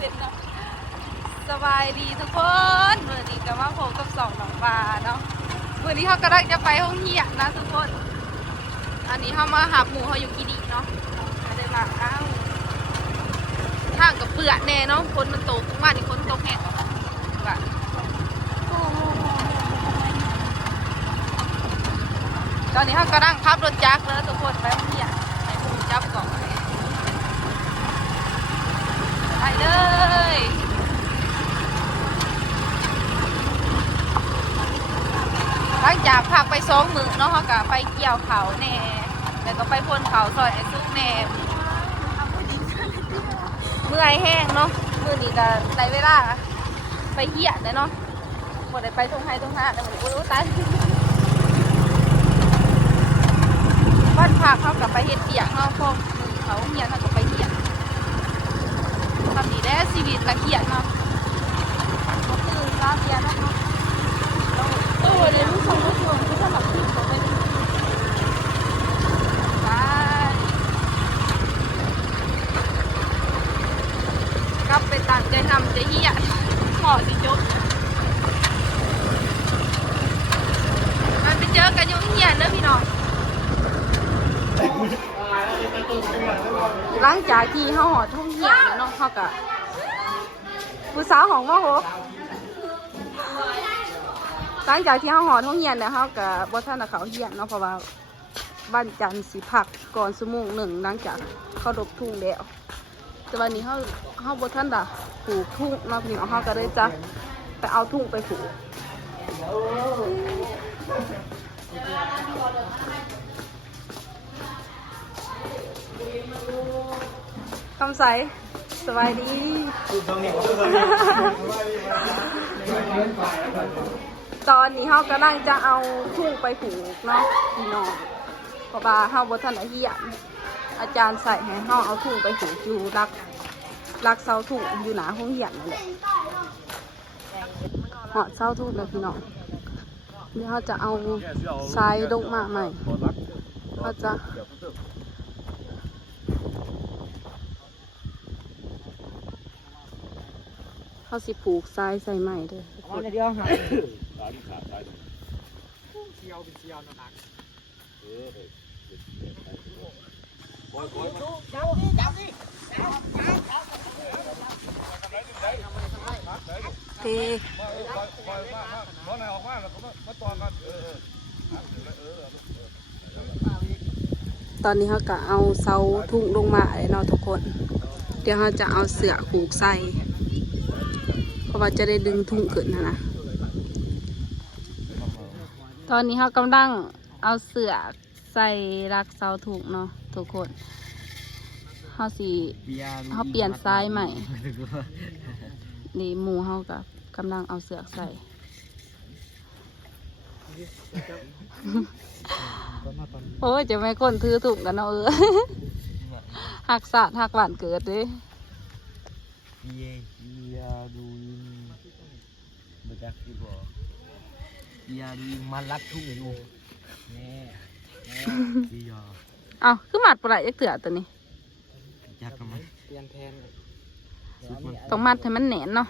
เป็นเนาะสบายดีทุกคนเมื่อนี้ก็มาพบกับสองน้องปลาเนาะเมื่อนี้เขากำลังจะไปห้องเหียนะทุกคนอันนี้เขามาหาหมูเขาอยู่กี่ดีเนาะได้มาอ้าวทางกับเปลือกแน่เนาะคนมันโตขึ้นมาที่คนตกแห้งแบบตอนนี้เขากำลังขับรถจักรแล้วทุกคนไปห้องเหียให้หมูจับก่อนไปเลยหลังจากพักไป2 มื้อเนาะเขาก็ไปเกี่ยวเขาแน่แล้วก็ไปพ่นเขาซอยไอ้ซุกแน่เมื่อยแห้งเนาะมื้อนี้ก็ได้เวลาไปเหี้ยได้เนาะบ่ได้ไปตรงไห้ตรงหน้าแต่มันโอ้ตายบ้านพักเขากับไปเฮ็ดเปียกเนาะพวกเขาเหี้ยเขาก็ไปเหี้ยทำดีได้ชีวิตละเอียดเนาะก็คือลาเบียนะคะเดี๋ยวลูกชมที่สำหรับที่เขาเป็นกลับไปต่างใจทำใจเหี้ยหอสิจุ๊บมันไปเจอกันยุ่งเหี้ยเนอะพี่น้องหลังจากที่เขาหอทุ่งเหี้ยแล้วเนาะเขากับผู้สาวของว่าโหหลังจากที่เขาหอทุ่งเหี้ยแล้วเขากับบ่ท่านเขาเหี้ยเนาะเพราะว่าบ้านจันทร์สิพักก่อน1 โมงหลังจากเขาดบทุ่งแล้วแต่วันนี้เขาบ่ท่านปลูกทุ่งเนาะพี่น้องเขาก็เลยจะไปเอาทุ่งไปปลูกคำใสสบายดีตอนนี้เขากำลังจะเอาทุ่งไปปลูกเนาะพี่น้องเพราะว่าเขาบนท่านเฮียนอาจารย์ใส่ให้เขาเอาทุ่งไปปลูกอยู่รักเสาทุ่งอยู่หนาห้องเฮียนนั่นแหละหอดเสาทุ่งเลยพี่น้องนี่เขาจะเอาทรายลงมาใหม่เขาจะเขาสิผูกทรายใส่ใหม่ด้วยเดียวครับเทตอนนี้เขาก็เอาเสาทุ่งลงมาเลยเนาะทุกคนเดี๋ยวเขาจะเอาเสือผูกใส่เพราะว่าจะได้ดึงทุ่งขึ้นนะตอนนี้เขากำลังเอาเสือใส่รักเสาทุ่งเนาะทุกคนเขาเปลี่ยนซ้ายใหม่นี่หมูเขากับกำลังเอาเสือใส่โอ้ยจะไม่ก้นถือถุงกันเนาะหักศาสตร์หักหวานเกิดดิยาดูมาจากที่บ่ยาดูมาลัดทุ่งอยู่แน่ยาเอาคือมัดปลายเตือตัวนี้จักมั้ยเปลี่ยนแทนต้องมัดให้มันแหนนเนาะ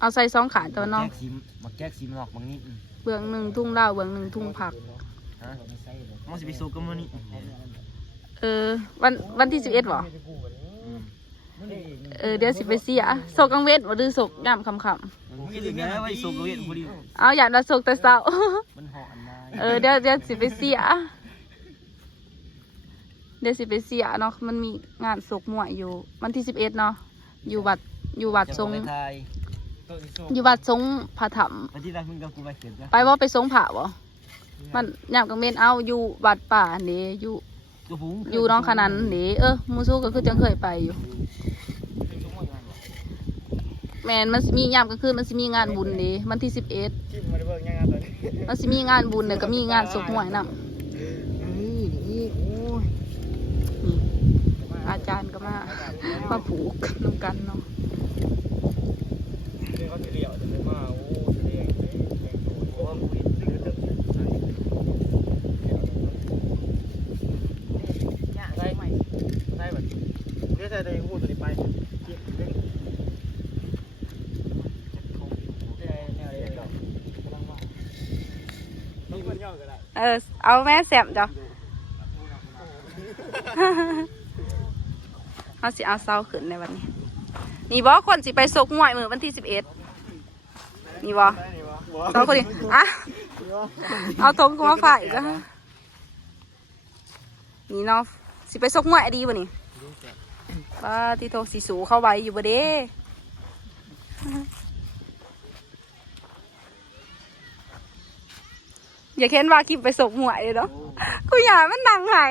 เอาใส่2 ขาตัวเนาะมาแก้ซีมหลอกบางนิดเบื้องหนึ่งทุ่งดาวเบื้องหนึ่งทุ่งผักมันจะไปโซกันมื้อนี้วันที่11บ่เดี๋ยวสิไปเสียโศกกังเวทบ่ดื้อโศกย่ำคำเอาอยากได้โศกแต่เช้าเดี๋ยวสิไปเสียเนาะมันมีงานโศกมวยอยู่วันที่11เนาะอยู่วัดทรงผาถมไปว่าไปทรงผาบ่มันย่ำกังเวทเอาอยู่วัดป่านี่อยู่น้องขนันนี่มูซูก็คือจังเคยไปอยู่แมนมันมียามก็คือมันสิมีงานบุญนี่มันที่11มันสิมีงานบุญเนี่ยก็มีงานศพหวยนำอาจารย์ก็มาผูกน้ำกันเนาะได้แบบได้ งูตัวนี้ไปเจ็บเด้งแนวเลยดอกกำลังว่าต้องคนย่อก็ได้ เอาแม่แสบจ้ะเอาสิเอาเสาขึ้นในวันนี้นี่บอคนสิไปซกงวยมือวันที่11นี่บอสองคนนี้อ่ะเอาทงกูมาฝ่ายจ้ะนี่เนาะสิไปซกงวยดีบ่นี่ป้าที่โทรสีสูเข้าไว้อยู่บ่เด้อย่าเค้นว่าคิมไปซกงวยเลยเนาะกูอยากมันดังไห้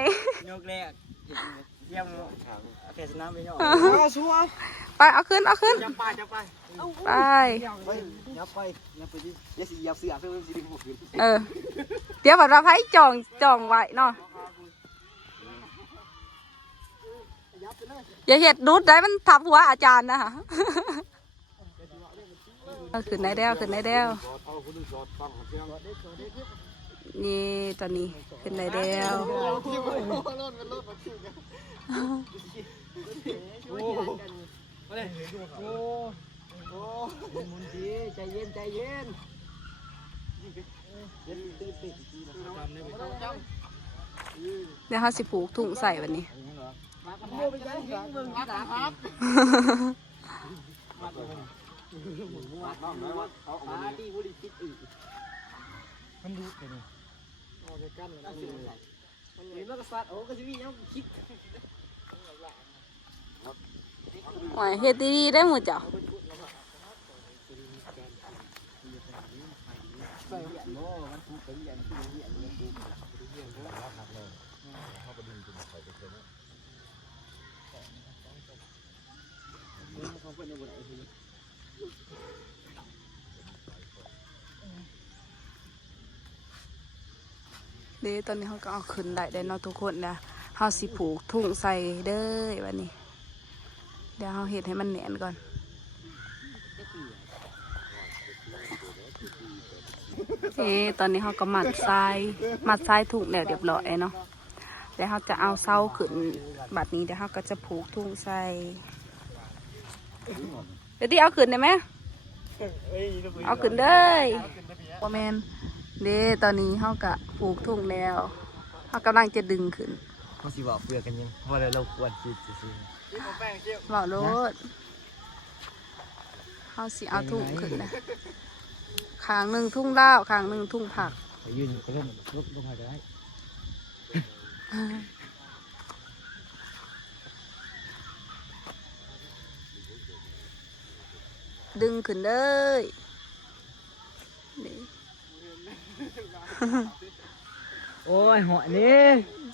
ยกแรกเยี่ยมโอเคสนามไปย่อชัว ไปเอาขึ้นจะไป ไป ยับไปดิอย่าสิยับเสือเพื่อนสิดึงหัวขึ้น เดี๋ยวแบบเราให้จองไว้เนาะอย่าเห็ดดูดได้มันทับหัวอาจารย์นะคะขึ้นได้แล้วนี่ตอนนี้ขึ้นได้แล้วมุนดีใจเย็นเดี๋ยวเขาสิผูกถุงใส่วันนี้มันดูไปนี่เอาไปกั้นมันมีมันก็สัตว์โอ้ก็จะมียังคิด โอ้ยเฮ็ดดีๆได้หมดจ้ะเดี๋ยวตอนนี้เขาก็เอาขึ้นได้เนาะทุกคนนะเขาสิผูกถุงใส่เด้อวันนี้เดี๋ยวเขาเห็ดให้มันแน่นก่อนตอนนี้เขาก็มัดทรายถุงแล้วเรียบร้อยเนาะเดี๋ยวเขาจะเอาเสาขึ้นบัดนี้เดี๋ยวเขาก็จะผูกถุงใส่เดี๋ยวที่เอาขึ้นได้ไหมเอาขึ้นเด้อโอแมนเด้ตอนนี้เขาก็ผูกถุงแล้วเขากำลังจะดึงขึ้น เขาสิบอกเปลือกกันยังเพราะเราควรคิดสิบอกรถเขาสิเอาถุงขึ้นนะขางหนึ่งทุ่งดาวขางหนึ่งทุ่งผักยืนก็เริ่มลุกลงมาได้ดึงขึ้นเลยโอ้ยหอยนี่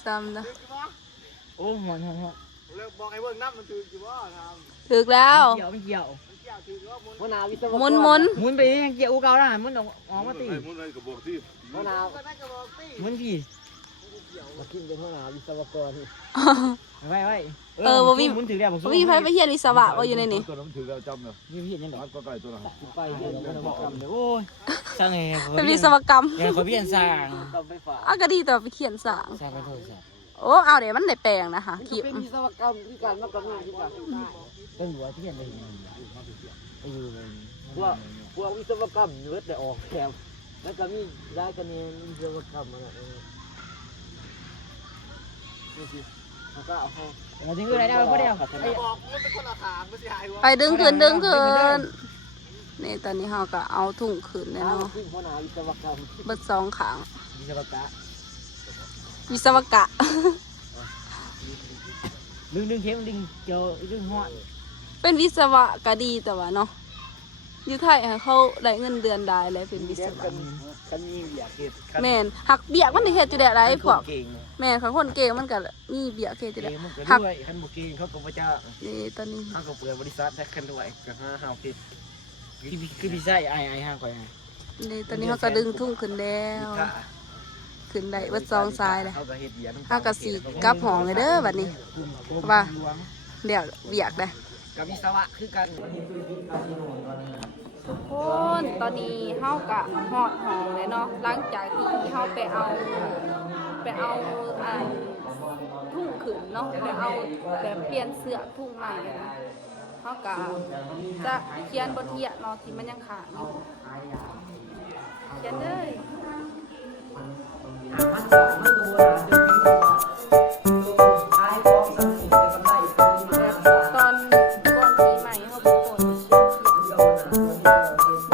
จำนะโอ้หอยเลิกบอกไอ้เบิ้งน้ำมันถือกี่ว่าทำถึกแล้วเกี่ยวมุนไปยังเกี่ยวเก่าได้มุนออกมาตีมุนอะไรกระบอกที่มุนพี่มากินเป็นหัวหน้าวิศวกรไว้บ่มี มุนถือแล้วบอก มีไผไปเฮียนวิศวะว่าอยู่ในนี้ตัวน้ำถือแล้วจำเนาะ นี่พี่เห็นยังไง ก็ไก่ตัวนั้น ไปเดี๋ยวมันบอกกันเดี๋ยวโอ้ยช่างไง เป็นวิศวกรรมเขาเพี้ยนสร้างก็ดีแต่ไปเขียนสร้าง สร้างไปโทษสร้างโอ้เอาเดี๋ยวมันได้แปลงนะคะคลิปเป็นวิศวกรรมที่การมากกว่าที่การเป็นหัวเพี้ยนเลยพวกวิศวกรรมเลือดแต่ออกแถมแล้วก็มีได้กันเองวิศวกรรมอะไรนี่สิก็เอาเข้าเราถึงอะไรได้ก็เดียวไปดึงขึ้นนี่ตอนนี้เราก็เอาถุงขึ้นเนาะเบิด2ขางวิศวกะดึงเข็มดึงเกี่ยวดึงหอดเป็นวิศวะก็ดีแต่ว่าเนาะอยู่ไทยเขาได้เงินเดือนได้เลยเป็นวิศวะแม่นหักเบี้ยมันได้เฮ็ดจุดอะไรพวกแม่นเขาคนเก่งมันก็มีเบี้ยเฮ็ดจุดอะไรหักคันบุกีเขาก็มาจ้านี่ตอนนี้เขาก็เปิดบริษัทแท็กคันด้วยกับ5 5 คือพี่ใช่ไอ้ห้างก่อนนี่ตอนนี้เขาก็ดึงทุ่งขึ้นแล้วขึ้นได้วัดซองทรายเลยเขาก็สีกับหองเลยเด้อบัดนี้ว่าเดี๋ยวเบียกเลยกับวิศวะคือกันทุกคนตอนนี้เขาก็หอดหองเลยเนาะหลังจากที่เขาไปเอา ทุ่งขึ้นเนาะแล้วเอาแบบเปลี่ยนเสื้อทุ่งใหม่นะเขาก็จะเขียนบทเรียนเนาะที่มันยังขาดอยู่เขียนเลยตอนก่อนปีใหม่เขาบอกก่อน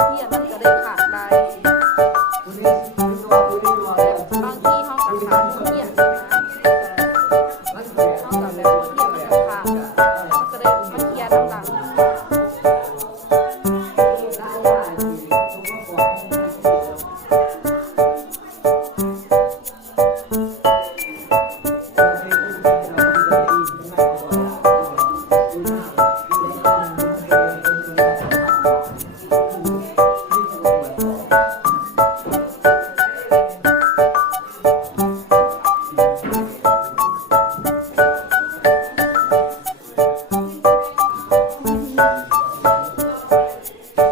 เขียนมันก็ได้ขาดได้บางทีเขาก็ขาดเขียนนะเขาก็แบบเขียนมันก็ขาดมันก็ได้มาเขียนหลัง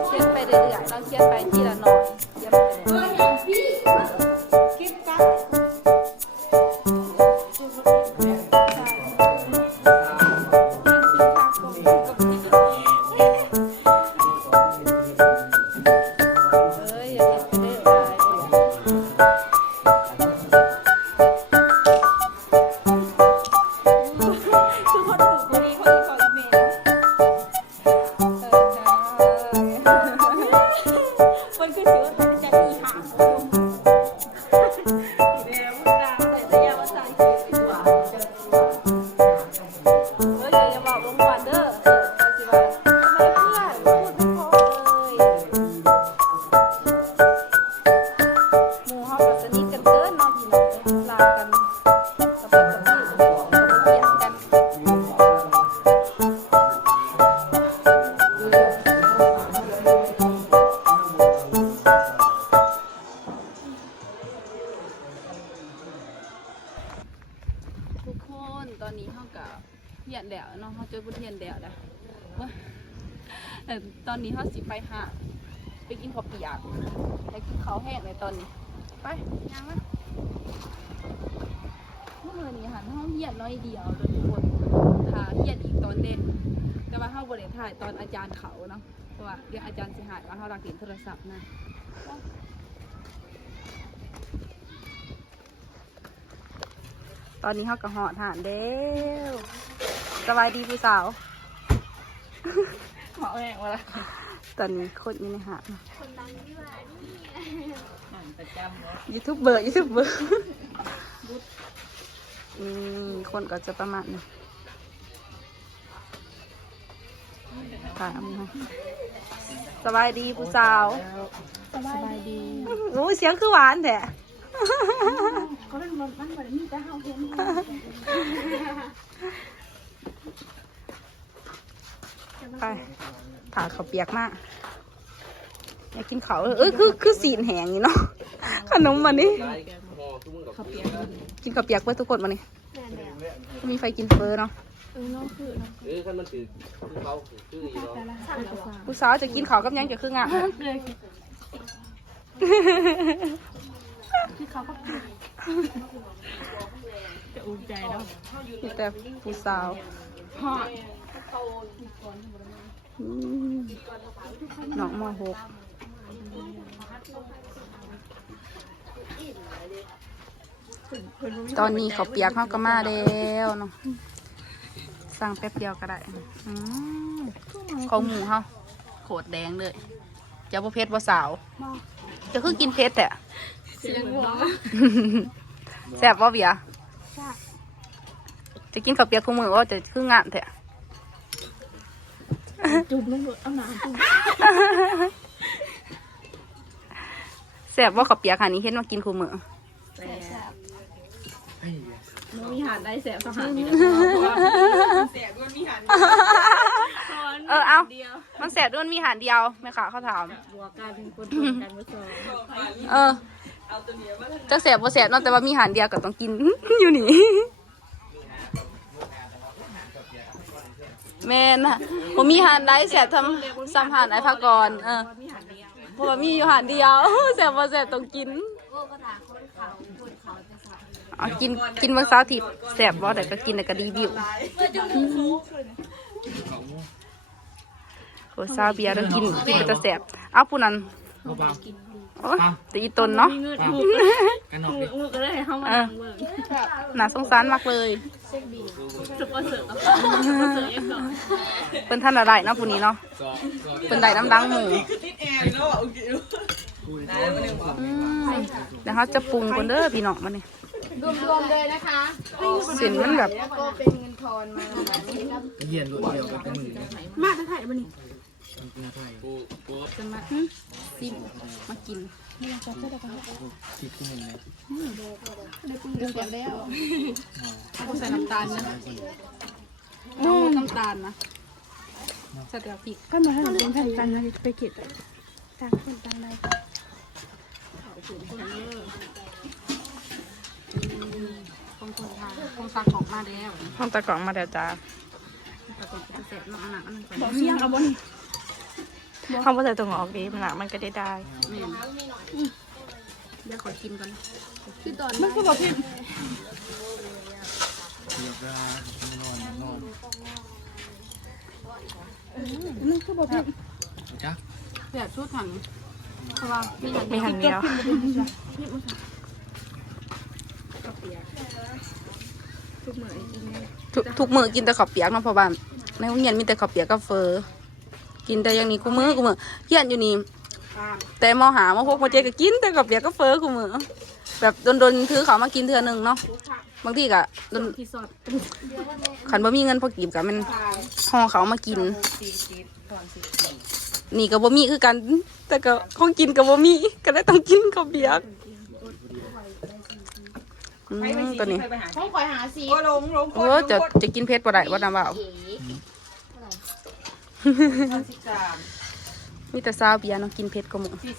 เขียนไปเรื่อยๆเราเขียนไปทีละหน่อยเขียนไปเรื่อยเอ้ยอย่าเขียนไปเรื่อยคือคนถูกคนนี้คนขอเมนมันคือชื่อมันจะมีหางเดี๋ยวมึงด่าแต่จะยาวใส่อย่าบอกลงวันเด้อสิว่าทำไมเพื่อนพูดไม่พอเลยหมู่เฮาก็สนิทกันเกินเนาะพี่น้องลากันกับกับพี่กับเกียดกันทุกคนตอนนี้เฮาก็เฮียนแล้วเนาะเฮาจดบทเรียนแล้วนะตอนนี้เฮาสิไปหาไปกินข้าวเปียกไปกินข้าวแห้งเลยตอนนี้ไปยังวะเมื่อนี้หันห้องเฮียนน้อยเดียวเลยทุกคนถ่าเฮียนอีกตอนเด็กแต่ว่าเฮาบ่ได้ถ่ายตอนอาจารย์เขาเนาะเพราะว่าเดี๋ยวอาจารย์สิหายว่าเฮารักเห็นโทรศัพท์นะตอนนี้เฮาก็ฮอดหานเด้วสบายดีผู้สาวเหมาะแม่ว่าล่ะตอนนี้คนอยู่ในหาดคนดังที่ว่านี่ประจำเนาะยูทูบเบอร์คนก็จะประมาณนี้ถามนะสบายดีผู้สาวสบายดีโอ้เสียงคือหวานแท้ก็มันบ่ได้มีแต่เฮาเห็นไปถ่าเขาเปียกมากอยากกินเขาคือสีนแหงนี่เนาะขนมมันนี่กินข้าวเปียกเพื่อทุกคนมานี่มีไฟกินเฟอเนาะขั้นมันถือเขาคืออีเนาะผู้สาวจะกินเขากับยังจะคืองะที่เขาก็จะอุ่นใจเนาะแต่ผู้สาวน้องม.6ตอนนี้เขาเปียกเขาก็มาแล้วเนาะสั่งแป๊บเดียวก็ได้เขาหมูเขาโขดแดงเลยจะบ่เผ็ดบ่สาวจะคือกินเผ็ดแต่แซ่บบ่เบียจะกินข้าวเปียกคู่มือว่าจะคืองานแท้จุ่มลงเอาหนาจุ่มแซ่บว่าข้าวเปียกค่ะนี้เห็นว่ากินคู่มือมีหานได้แสบสหารนี่นะแสบด้วยมีหานเอามันแสบด้วยมีหานเดียวแม่ค่ะเขาถามบวกกันคนกันผสมจะแสบบ่แสบนอกแต่ว่ามีหานเดียวก็ต้องกินอยู่นี่แม่น่ะผมมีหานได้แสบทำซ้ำหานไอ้ภากรเพราะว่ามีอยู่หานเดียวแสบบ่แสบต้องกิน เอากินเมื่อเช้าทิศแสบบ่แต่ก็กินแต่ก็รีวิวโหซาเบียแล้วกินจะแสบเอาผู้นั้น เบา โอ้ยตีตนเนาะ ๆกันหนอกดิ ก็ได้เข้ามา น่าสงสารมากเลย จุกเสือยังก่อน เป็นท่านอะไรเนาะผู้นี้เนาะเป็นได้น้ำดังหมูเดี๋ยวเขาจะปรุงก่อนเด้อพี่น้องมาเนี่ย รวมๆเลยนะคะ เส้นมันแบบ แล้วก็เป็นเงินทอนมา เย็นรวดเดียวกับมือนะ มาจะถ่ายมานี่ กินอะไร จะมาซิมมากิน คิดขึ้นเลย เดือดแล้ว ต้องใส่น้ำตาลนะน้ำตาลนะใส่แต่พริก ก็มาให้เป็นแผ่นกันนะไปเก็บต่างคนต่างใด คงซักของมาแล้ว ห้องตะกล่องมาเดี๋ยวจ้า แต่ก่อนจะเสร็จเนาะอันนั้นอันนั้นก่อน บอกเสียงเอาบน ห้องว่าจะตรงออกดีมันหนักมันก็ได้ได้ แม่เดี๋ยวขอกินก่อน คือตอนมันก็บอกพี่ เดี๋ยวเวลานอน มันก็บอกพี่ จ้ะ แบบชุดถังเพราะว่ามีหัน มีหันเดียว ทุกมื้อกินแต่ข้าวเปียกเนาะเพราะว่าในโรงเรียนมีแต่ข้าวเปียกกับเฟอกินแต่อย่างนี้กูมื้อเฮียนอยู่นี่แต่มหามหกมเจ็ดก็กินแต่ข้าวเปียกกับเฟอกูมื้อแบบโดนถือเขามากินเทื่อนึงเนาะบางทีก็โดน ที่สอด ขันบ่มีเงินพอกีบกับมันห่อเขามากิน นี่ก็บ่มีคือกัน แต่ก็ของกินก็บ่มีก็เลยต้องกินข้าวเปียกตัวนี้ ห้องคอยหาสี โอ้จะกินเผ็ดบ่ได้บ่น้ำเบามีแต่ซาวเบียร์เนาะกินเผ็ดก็หมู เอาพี่ไ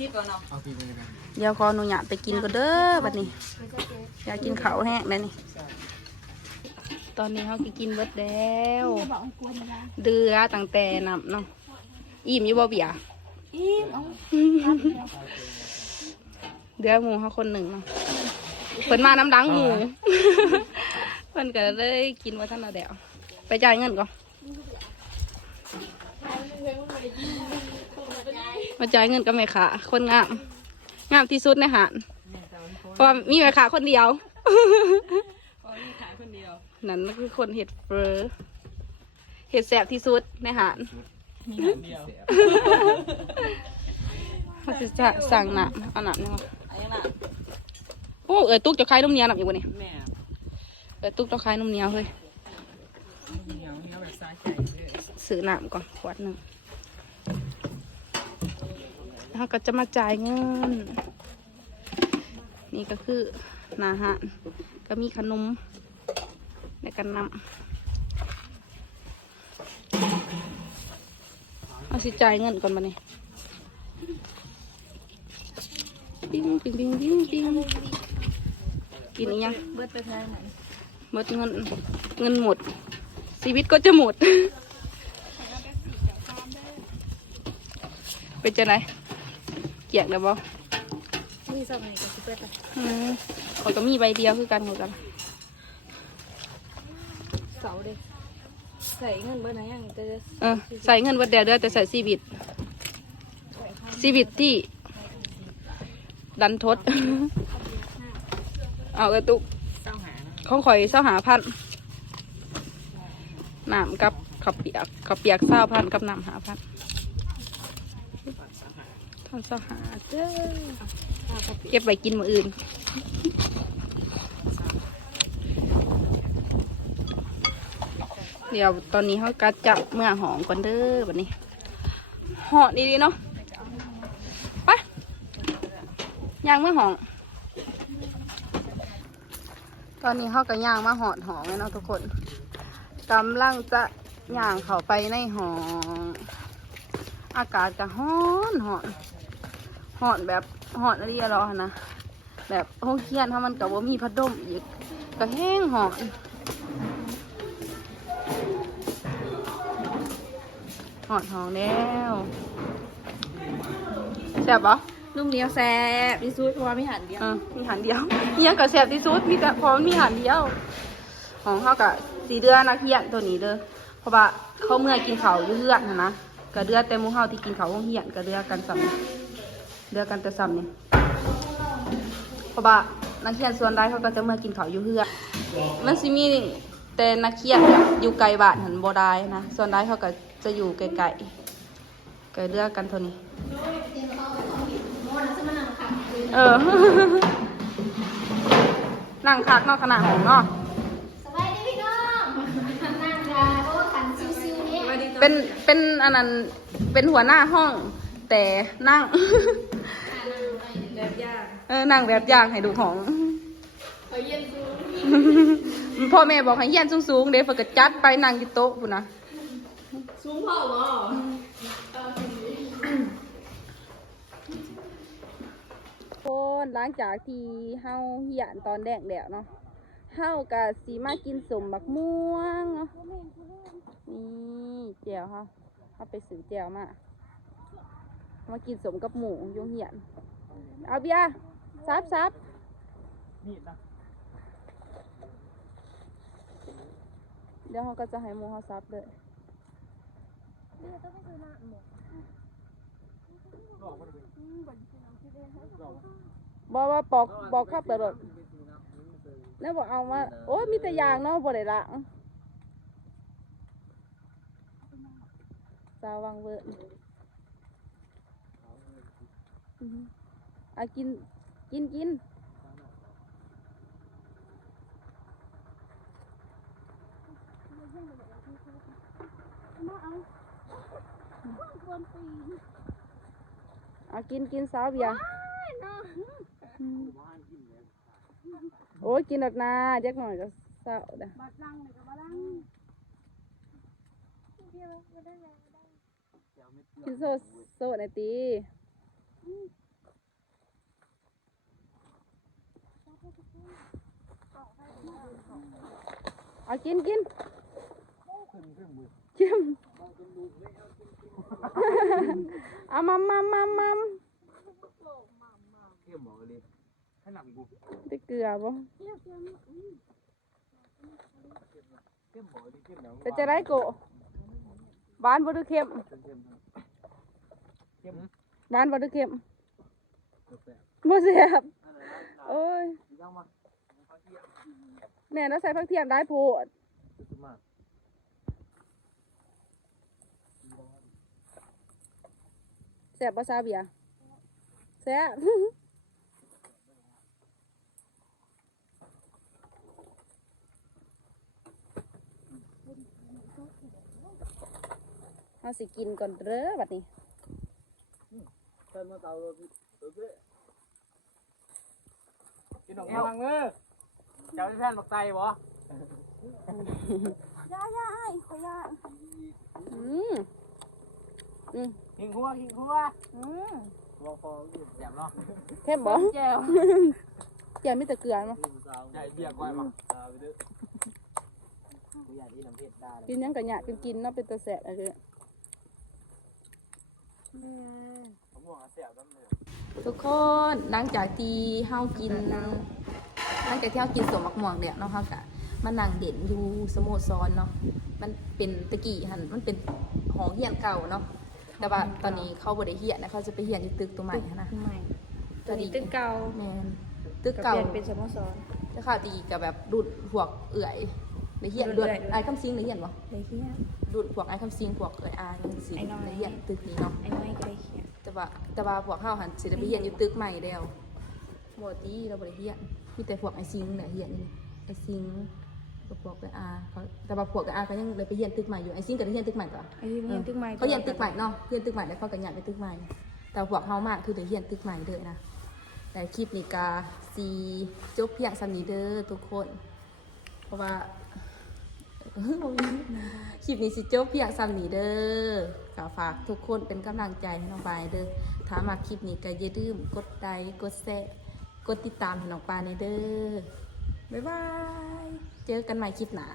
ปเลยกัน เดี๋ยวขออนุญาตไปกินก็เด้อบัดนี้อยากกินข้าวแห้งแล้วนี่ตอนนี้เขากินเบิดแล้วเดือตั้งแต่น้ำเนาะอิ่มอยู่บ่เบียร์เดือหมูเขาคนหนึ่งเนาะเพิ่นมาน้ำดังหมูเพิ่นก็เลยกินว่าท่านละเดียวไปจ่ายเงินก่อนมาจ่ายเงินกับแม่ค้าคนงามที่สุดในหาดเพราะว่ามีแม่ค้าคนเดียวนั่นก็คือคนเห็ดเฟอเห็ดแสบที่สุดในหาดเขาจะสั่งหนักเอาหนักนี่มาโอ้ตุ๊กจะคล้ายนมเนียหนักอยู่วะนี่ตุ๊กจะคล้ายนมเนียเฮ้ยซื้อหนักก่อนขวดหนึ่งแล้วก็จะมาจ่ายเงินนี่ก็คืออาหารก็มีขนมในกันนำเอาสิจ่ายเงินก่อนมาเนี่ยปิ้งปิ้งปิ้งปิ้งปิ้งกินอีกยัง เบิดไปแค่ไหน หมดเงินหมดชีวิตก็จะหมดเป็นจะไหนเกลียดเลยบ่ นี่สมัยก็สิเบิดไป เขาก็มีใบเดียวคือกันเหมือนกัน เสาเด็กใส่เงินเบิดไหนยังจะ ใส่เงินวัดเดียวแต่ใส่ชีวิตที่ดันทด เอากระตุกของข่อยเศร้าหาพันน้ำกับข้าวเปียกเศร้าพันกับน้ำหาพันท่านเศร้าหาเด้อเก็บไปกินมื้ออื่นเดี๋ยวตอนนี้เขากัดจับเมื่อหอมก่อนเด้อวันนี้หอมดีๆเนาะไปย่างเมื่อหอมตอนนี้เขาก็ย่างมาหอดหอมแล้วเนาะทุกคนกำลังจะย่างเข้าไปในหอมอากาศจะฮ้อนแบบฮ้อนอะไรรอนะแบบห้องเคียนถ้ามันกับว่ามีพัดลมอีกก็แห้งหอนหอมแล้วแซ่บปะ นุ่มเหนียวแซ่บที่สุดเพราะว่าไม่หันเดียว มีหันเดียวเฮียก็แซ่บที่สุดมีแต่พอมันมีหันเดียวของเขาก็สีเดือนนักเฮียนตัวนี้เด้อเพราะว่าเขาเมื่อกินเขาวอยู่เฮือนนะก็เดือแต่หมูเฮาที่กินเขาวโรงเฮียนก็เดือกันซ้ำเดือกันแต่ซ้ำนี่เพราะว่านักเรียนส่วนใดเขาก็จะเมื่อกินเขาวอยู่เฮือนมันสิมีแต่นักเรียนอยู่ไกลบ้านหันบ่ได้นะส่วนใดเขาก็จะอยู่ไกลๆก็เดือกันเท่านี้นั่งคักนอกขนาดของเนาะ สบายดีพี่น้องนั่งรอโอ้ขันซิวๆเนี่ย เป็นอันนั้นเป็นหัวหน้าห้อง แต่นั่ง แบบยาก นั่งแบบอย่างให้ดูของพ่อแม่บอกให้เฮียนสูงๆเดี๋ยวฝนก็จัดไปนั่งที่โต๊ะพุ่นนะสูงพ่อบ่คนหลังจากที่เฮาเฮียนตอนแดกแล้วเนาะเฮาก็สิมากินสมบักม่วงเนาะนี่แจ่วเฮาไปซื้อแจ่วมากินสมกับหมูยงเหียนเอาเบียร์ซับเดี๋ยวเขาก็จะให้หมูเขาซับเลยบอกว่าบอกขับตลอดแล้วบอกเอามาโอ้ยมีแต่ยางเนาะบ่ได้ละสาวังเวิร์นกินกินสาวเบียร์โอ้ยกินแบบนาเจ๊กหน่อยก็สาวเด้อกินโซ่ในตีกินเข้มเอามัมเข้มบอกเลยให้หนังกู ได้เกลือบ่ เข้มบอกเลยเข้มหนัง แต่จะได้โกหวานบ่ดูเค็มหวานบ่ดูเค็มบ่แซ่บโอ้ยแม่เราใส่ผักเทียมได้โพดแซ่บบ่ซาเบียแซ่บเอาสิกินก่อนเด้อบัดนี้ เติมมาเตากินดอกยังเออเจ้าแท่นบักไตบ่ย่าไอ้ขอยาหิงหัวลองฟองแซ่บเนาะ เข้มบ่แจ่วแจ่วมีแต่เกลือมั้ง ใหญ่เบียร์ก้อยมั้งไปดื้อกูอยากกินน้ำเผ็ดได้ กินยังกะหยาดกินเนาะเป็นตะแสบอะไรทุกคนหลังจากที่เฮากินสมมักม่วงเนี่ยเนาะเฮากะมานั่งเด่นอยู่สโมสรเนาะมันเป็นตะกี้หันมันเป็นหอเฮียนเก่าเนาะแต่ว่าตอนนี้เขาบ่ได้เฮียนนะเขาจะไปเฮียนอยู่ตึกตัวใหม่นะ ตัวนี้ตึกเก่า แม่นตึกเก่า เปลี่ยนเป็นสโมสร แต่ข่าวดีกับแบบดูดพวกเอื่อยได้เฮียนดูดไอ้คำซิงได้เฮียนบ่ เลยเขียน ดูดพวกไอ้คำซิงพวกเอื่อยจังซี่ได้เฮียนตึกนี้เนาะ ไอ้น้อยก็เลยเขียน แต่ว่าพวกเฮาหันสิได้ไปเฮียนอยู่ตึกใหม่แล้วบ่ดีเราบ่ได้เฮียนมีแต่พวกไอ้ซิงเนี่ยเฮียนไอ้ซิงกับพวกไอ้เขาแต่ว่าพวกไอ้เขายังเลยไปเฮียนตึกใหม่อยู่ไอ้ซิงก็ได้เฮียนตึกใหม่ต่อ ไอ้เรียนตึกใหม่ เขาเฮียนตึกใหม่เนาะเฮียนตึกใหม่แล้วเขาก็ย้ายไปตึกใหม่แต่พวกเฮามากคือได้เฮียนตึกใหม่เด้อนะแต่คลิปนี้ก็สิจบเพียงส่ำนี้เด้อทุกคนเพราะว่าคลิปนี้สิจบเพียงส่ำนี้เด้อก็ฝากทุกคนเป็นกำลังใจให้น้องปายเด้อถ้ามาคลิปนี้ก็อย่าลืมกดไลค์กดแชร์กดติดตามให้น้องปายในเด้อบ๊ายบายเจอกันใหม่คลิปหน้า